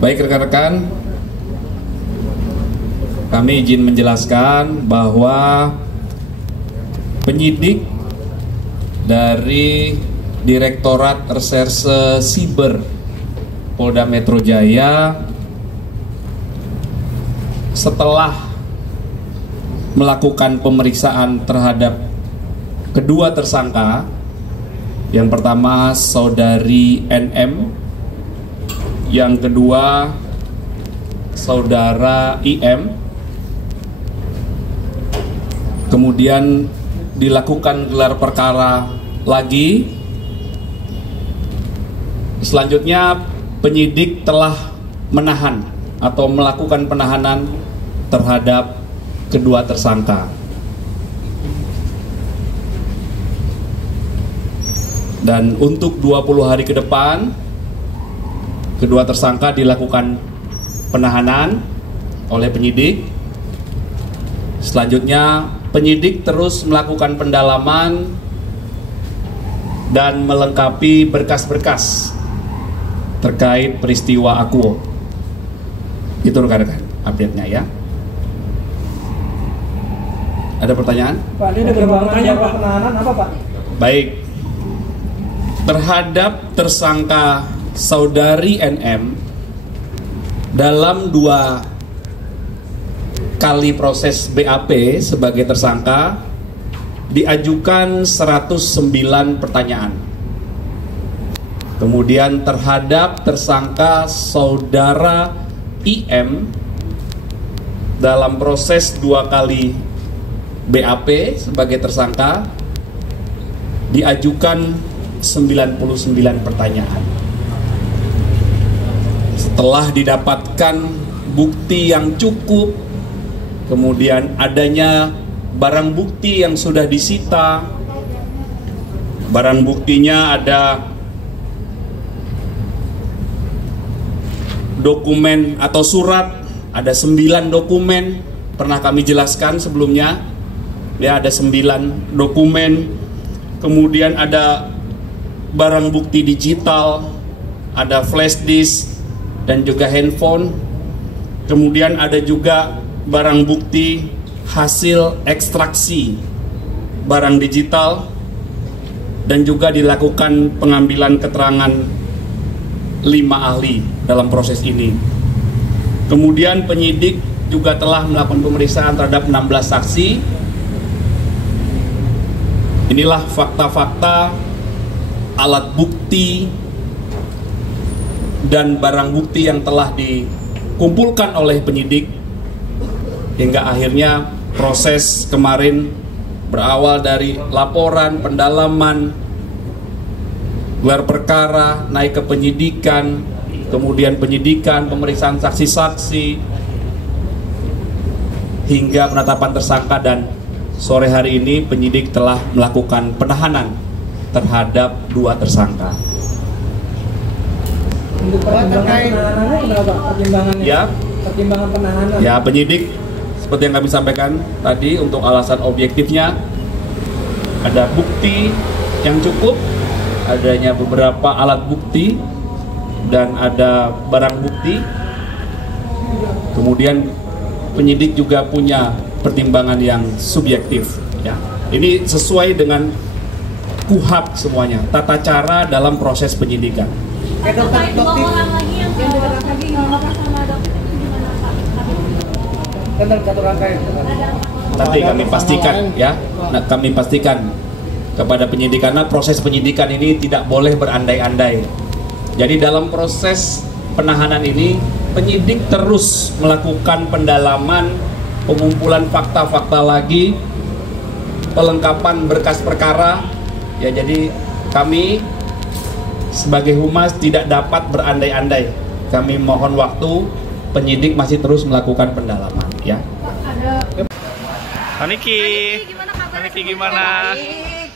Baik rekan-rekan, kami izin menjelaskan bahwa penyidik dari Direktorat Reserse Siber Polda Metro Jaya setelah melakukan pemeriksaan terhadap kedua tersangka, yang pertama saudari NM, yang kedua saudara IM, kemudian dilakukan gelar perkara lagi. Selanjutnya penyidik telah menahan atau melakukan penahanan terhadap kedua tersangka. Dan untuk 20 hari ke depan, kedua tersangka dilakukan penahanan oleh penyidik. Selanjutnya penyidik terus melakukan pendalaman dan melengkapi berkas-berkas terkait peristiwa Akuo. Itu rekan-rekan update-nya ya. Ada pertanyaan? Pak, ini ada perkembangannya Pak, penahanan apa Pak? Baik. Terhadap tersangka saudari NM, dalam 2 kali proses BAP sebagai tersangka diajukan 109 pertanyaan. Kemudian terhadap tersangka saudara IM dalam proses 2 kali BAP sebagai tersangka diajukan 99 pertanyaan. Setelah didapatkan bukti yang cukup, kemudian adanya barang bukti yang sudah disita. Barang buktinya ada dokumen atau surat, ada 9 dokumen, pernah kami jelaskan sebelumnya ya, ada 9 dokumen. Kemudian ada barang bukti digital, ada flash disk dan juga handphone. Kemudian ada juga barang bukti hasil ekstraksi barang digital, dan juga dilakukan pengambilan keterangan 5 ahli dalam proses ini. Kemudian penyidik juga telah melakukan pemeriksaan terhadap 16 saksi. Inilah fakta-fakta, alat bukti dan barang bukti yang telah dikumpulkan oleh penyidik hingga akhirnya proses kemarin berawal dari laporan, pendalaman, gelar perkara, naik ke penyidikan, kemudian penyidikan, pemeriksaan saksi-saksi, hingga penetapan tersangka, dan sore hari ini penyidik telah melakukan penahanan terhadap 2 tersangka. Untuk pertimbangan penahanannya berapa pertimbangannya? Ya, Pertimbangan penahanan. ya penyidik seperti yang kami sampaikan tadi, untuk alasan objektifnya ada bukti yang cukup, adanya beberapa alat bukti dan ada barang bukti. Kemudian penyidik juga punya pertimbangan yang subjektif ya. Ini sesuai dengan KUHP semuanya, tata cara dalam proses penyidikan. Terkait 2 orang lagi yang dilaporkan sama dokter itu gimana Pak? Nanti kami pastikan ya. Nah, kami pastikan kepada penyidik, karena proses penyidikan ini tidak boleh berandai-andai. Jadi dalam proses penahanan ini penyidik terus melakukan pendalaman, pengumpulan fakta-fakta lagi, pelengkapan berkas perkara ya. Jadi kami sebagai humas tidak dapat berandai-andai. Kami mohon waktu, penyidik masih terus melakukan pendalaman ya. Paniki gimana? Baik.